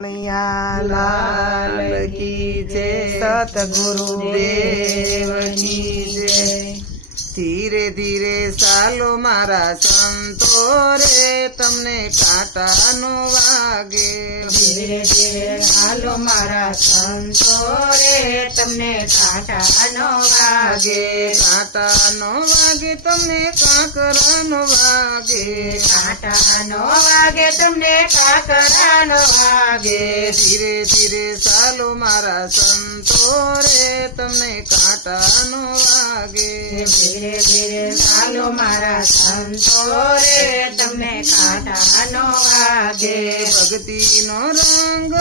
लाल की जय, सतगुरु देव की जय। धीरे धीरे चालो मारा संतो रे, तमने कांटा नो वागे। धीरे धीरे चालो मारा संतो रे, तमने कांटा नो वागे। कांटा नो वागे तमने काकरा नो वागे। कांटा नो वागे तमने काकरा नो वागे। धीरे धीरे चालो मारा संतो रे, तमने कांटा नो वागे। धीरे धीरे चालो मारा संतो रे, तमने कांटा नो वागे। भक्ति नो रंग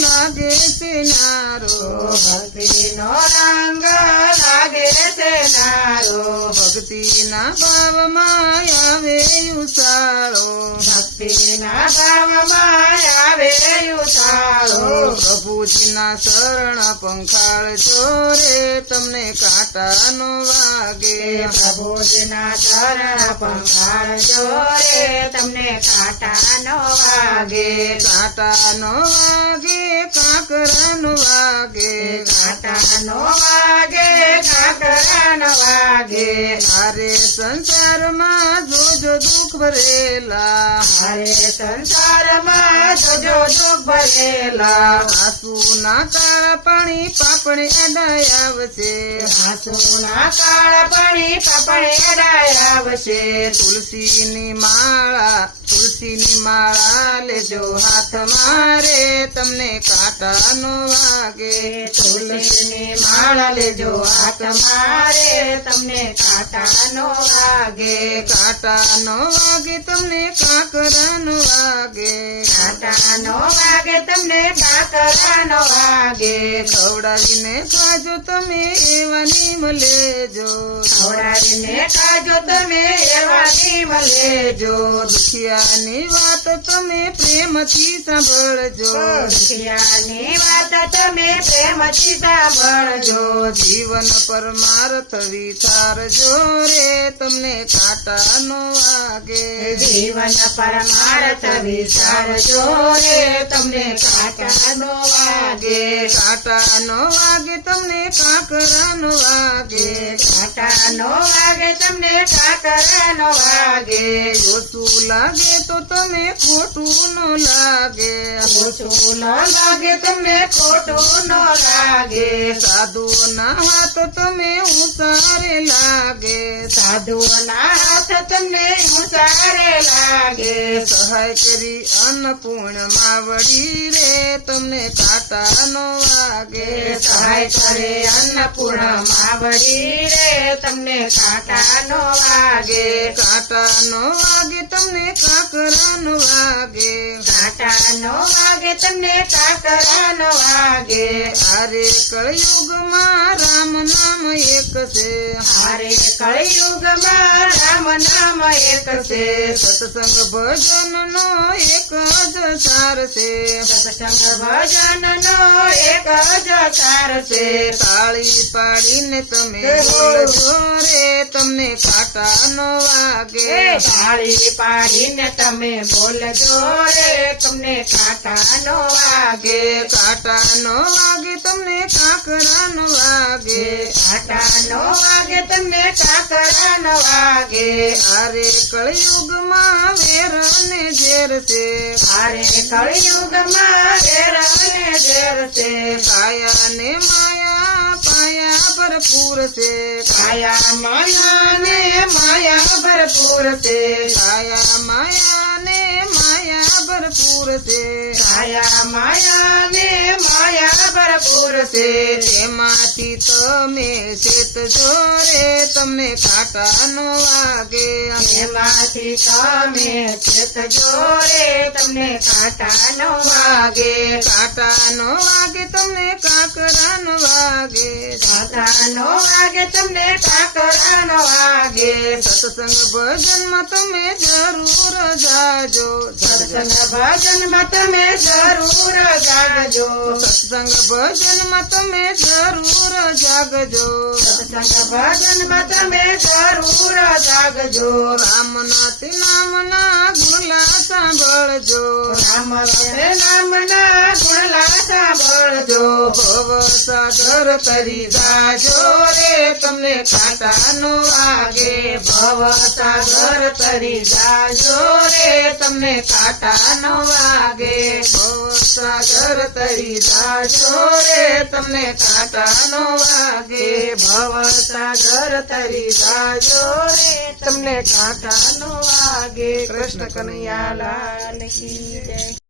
लागे से नारो, भक्ति नो रंग लागे से नारो। भक्ति ना भाव माया वे उसारो। भक्ति ना भाव माया वे उतारो। प्रभु जी ना शरण पंखाळ छोरे, तमने कांटा नो वागे। प्रभु जी ना शरण पंखाळ छोरे, तमने कांटा नो वागे। कांटा नो वागे काकरा नो वागे। कांटा नो वागे काकरा नो वागे। अरे संसार में जो जो दुख भरेला, हरे संसार में जो जो दुख भरेला। आंसू ना काळा पाणी पापणे अडायावसे। आंसू ना काळा पाणी पापणे अडायावसे। तुलसी नी माळा लेजो हाथ मारे, तमने कांटा नो वागे। तुलसी नी माळा लेजो हाथ मारे, तमने कांटा नो वागे। कांटा नो वागे तमने काकरा नो वागे। कांटा नो वागे तमने काकरा नो वागे। खवડાવીને ખાજો તમે એવા નિયમ લેજો। ખવડાવીને ખાજો તમે એવા નિયમ લેજો। દુખિયાની વાત તમે પ્રેમથી સાંભળજો। દુખિયાની વાત તમે પ્રેમથી સાંભળજો। જીવન પરમાર્થ વિચારજો રે, તમને કાંટા નો વાગે। જીવન પરમાર્થ વિચારજો રે, તમને કાંટા નો વાગે। કાંટા નો વાગે તમને કાકરા નો વાગે। કાંટા નો વાગે તમને કાકરા નો વાગે। ઓછું લાગે તો તમે ખોટું ન લાગે। ઓછું ન લાગે તમને ખોટું ન લાગે। સાધુઓના હાથ તમે ઉસારે લાગે। સાધુઓના હાથ તમને ઉસારે લાગે। સહાય કરી અન્નપૂર્ણ માવડી રે, તમને કાંટા નો વાગે। સહાય કરે અન્નપૂર્ણ માવડી રે, તમને કાંટા નો વાગે। કાંટા નો વાગે તમને કાકરા નો વાગે। કાંટા નો વાગે તમને કાકરા નો વાગે। અરે કળયુગમાં રામ નામ એક છે। હારે કળિયુગમાં રામ નામ એક છે। સત્સંગ ભજન નો એક જ સાર છે। સત્સંગ ભજન નો એક જ સાર છે। તાળી પાડીને તમે બોલજો રે, તમને કાંટા નો વાગે। તાળી પાડીને તમે બોલજો રે, તમને કાંટા નો વાગે। કાંટા નો વાગે તમને કાકરા નો વાગે। કાંટા નો વાગે તમને કાકરા નો વાગે। અરે કળયુગમાં વેર ને ઝેર છે। હારે કળિયુગમાં વેર અને ઝેર છે। કાયા ને માયા પાયા ભરપૂર છે। કાયા માયા ને માયા ભરપૂર છે। કાયા માયા ને માયા ભરપૂર છે। કાયા માયા ને માયા ભરપૂર છે। તેમાંથી તમે શેતજો રે, તમને કાંટા નો વાગે। એમાંથી તમે ચેતજો રે, તમને કાંટા નો વાગે। કાંટા નો વાગે તમને કાકરા નો વાગે। કાંટા નો વાગે તમને કાકરા નો વાગે। સત્સંગ ભજનમાં તમે જરૂર જાજો। સત્સંગ ભજનમાં તમે જરૂર જાગજો। સત્સંગ ભજનમાં તમે જરૂર જાગજો। સત્સંગ ભજનમાં તમે જરૂર જાગજો। રામનાથ નામના ગુણલા સાંભળજો। રામ નામના ગુણ સાગર તરી જાજો રે તમને કાંટા નો વાગે ભવ સાગર તરી જાજો રે તમને કાંટા નો વાગે સાગર તરી જાજો રે તમને કાંટા નો વાગે ભવ સાગર તરી જાજો રે તમને કાંટા નો વાગે કૃષ્ણ કનૈયા લાલ કી જય.